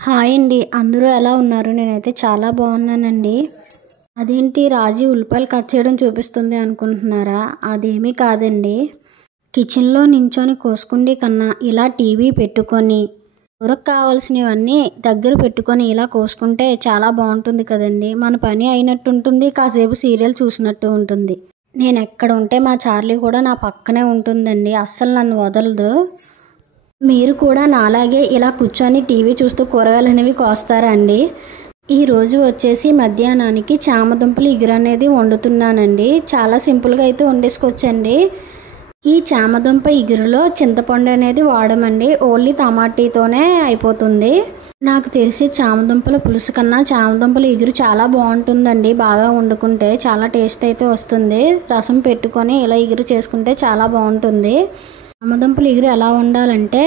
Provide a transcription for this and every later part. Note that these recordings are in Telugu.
హాయ్ అండి. అందరూ ఎలా ఉన్నారు? నేనైతే చాలా బాగున్నానండి. అదేంటి రాజీ ఉల్లిపాయలు కట్ చేయడం చూపిస్తుంది అనుకుంటున్నారా? అదేమీ కాదండి. కిచెన్లో నించొని కోసుకుండే కన్నా ఇలా టీవీ పెట్టుకొని కూరకు కావాల్సినవన్నీ దగ్గర పెట్టుకొని ఇలా కోసుకుంటే చాలా బాగుంటుంది కదండి. మన పని అయినట్టు ఉంటుంది, కాసేపు సీరియల్ చూసినట్టు ఉంటుంది. నేను ఎక్కడ ఉంటే మా చార్లీ కూడా నా పక్కనే ఉంటుందండి. అస్సలు నన్ను వదలదు. మీరు కూడా నాలాగే ఇలా కూర్చొని టీవీ చూస్తూ కూరగాయలు అనేవి కోస్తారా అండి? ఈరోజు వచ్చేసి మధ్యాహ్నానికి చామదుంపలు ఇగురు అనేది వండుతున్నానండి. చాలా సింపుల్గా అయితే వండేసుకోవచ్చండి. ఈ చామదుంప ఇగురులో చింతపండు అనేది వాడమండి. ఓన్లీ టమాటీతోనే అయిపోతుంది. నాకు తెలిసి చామదుంపల పులుసు కన్నా చామదుంపల ఇగురు చాలా బాగుంటుందండి. బాగా వండుకుంటే చాలా టేస్ట్ అయితే వస్తుంది. రసం పెట్టుకొని ఇలా ఇగురు చేసుకుంటే చాలా బాగుంటుంది. చామదుంపల ఇగురు ఎలా వండాలంటే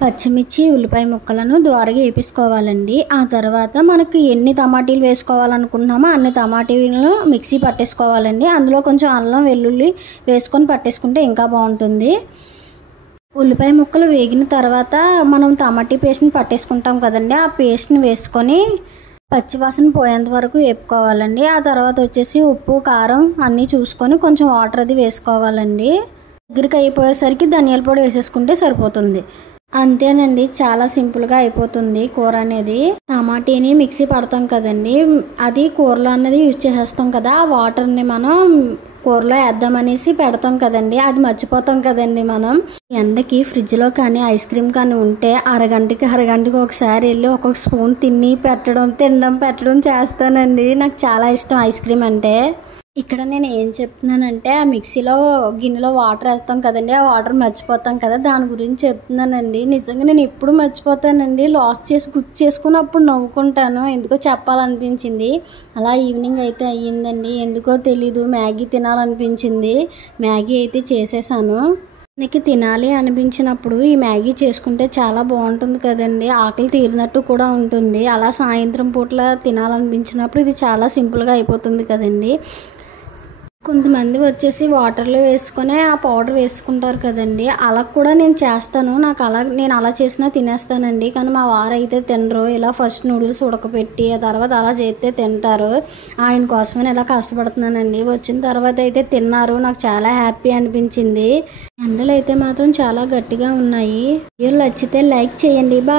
పచ్చిమిర్చి ఉల్లిపాయ ముక్కలను ద్వారగా వేపించుకోవాలండి. ఆ తర్వాత మనకి ఎన్ని టమాటీలు వేసుకోవాలనుకుంటున్నామో అన్ని టమాటీలను మిక్సీ పట్టేసుకోవాలండి. అందులో కొంచెం అల్లం వెల్లుల్లి వేసుకొని పట్టేసుకుంటే ఇంకా బాగుంటుంది. ఉల్లిపాయ ముక్కలు వేగిన తర్వాత మనం టమాటీ పేస్ట్ని పట్టేసుకుంటాం కదండి. ఆ పేస్ట్ని వేసుకొని పచ్చివాసన పోయేంత వరకు వేపుకోవాలండి. ఆ తర్వాత వచ్చేసి ఉప్పు కారం అన్నీ చూసుకొని కొంచెం వాటర్ అది వేసుకోవాలండి. దగ్గరికి అయిపోయేసరికి ధనియాల పొడి వేసేసుకుంటే సరిపోతుంది. అంతేనండి, చాలా సింపుల్గా అయిపోతుంది కూర అనేది. టమాటీని మిక్సీ పడతాం కదండి, అది కూరలో అన్నది యూజ్ చేసేస్తాం కదా. ఆ వాటర్ని మనం కూరలో వేద్దామనేసి పెడతాం కదండి, అది మర్చిపోతాం కదండి. మనం ఎండకి ఫ్రిడ్జ్లో కానీ ఐస్ క్రీమ్ కానీ ఉంటే అరగంటకి ఒకసారి వెళ్ళి ఒక స్పూన్ తినడం పెట్టడం చేస్తానండి. నాకు చాలా ఇష్టం ఐస్ క్రీమ్ అంటే. ఇక్కడ నేను ఏం చెప్తున్నానంటే ఆ మిక్సీలో గిన్నెలో వాటర్ వేస్తాం కదండి, ఆ వాటర్ మర్చిపోతాం కదా, దాని గురించి చెప్తున్నానండి. నిజంగా నేను ఎప్పుడు మర్చిపోతానండి. లాస్ చేసి గుర్తు చేసుకున్నప్పుడు నవ్వుకుంటాను. ఎందుకో చెప్పాలనిపించింది. అలా ఈవినింగ్ అయితే అయ్యిందండి. ఎందుకో తెలీదు మ్యాగీ తినాలనిపించింది. మ్యాగీ అయితే చేసేసాను. నాకు తినాలి అనిపించినప్పుడు ఈ మ్యాగీ చేసుకుంటే చాలా బాగుంటుంది కదండి. ఆకలి తీరినట్టు కూడా ఉంటుంది. అలా సాయంత్రం పూట్ల తినాలనిపించినప్పుడు ఇది చాలా సింపుల్గా అయిపోతుంది కదండి. కొంతమంది వచ్చేసి వాటర్లో వేసుకొని ఆ పౌడర్ వేసుకుంటారు కదండి, అలా కూడా నేను చేస్తాను. నేను అలా చేసినా తినేస్తానండి. కానీ మా వారు అయితే తినరు. ఇలా ఫస్ట్ నూడిల్స్ ఉడకపెట్టి ఆ తర్వాత అలా చేస్తే తింటారు. ఆయన కోసమని ఇలా కష్టపడుతున్నానండి. వచ్చిన తర్వాత అయితే తిన్నారు. నాకు చాలా హ్యాపీ అనిపించింది. ఎండలు అయితే మాత్రం చాలా గట్టిగా ఉన్నాయి. వీడియో నచ్చితే లైక్ చేయండి. బాయ్.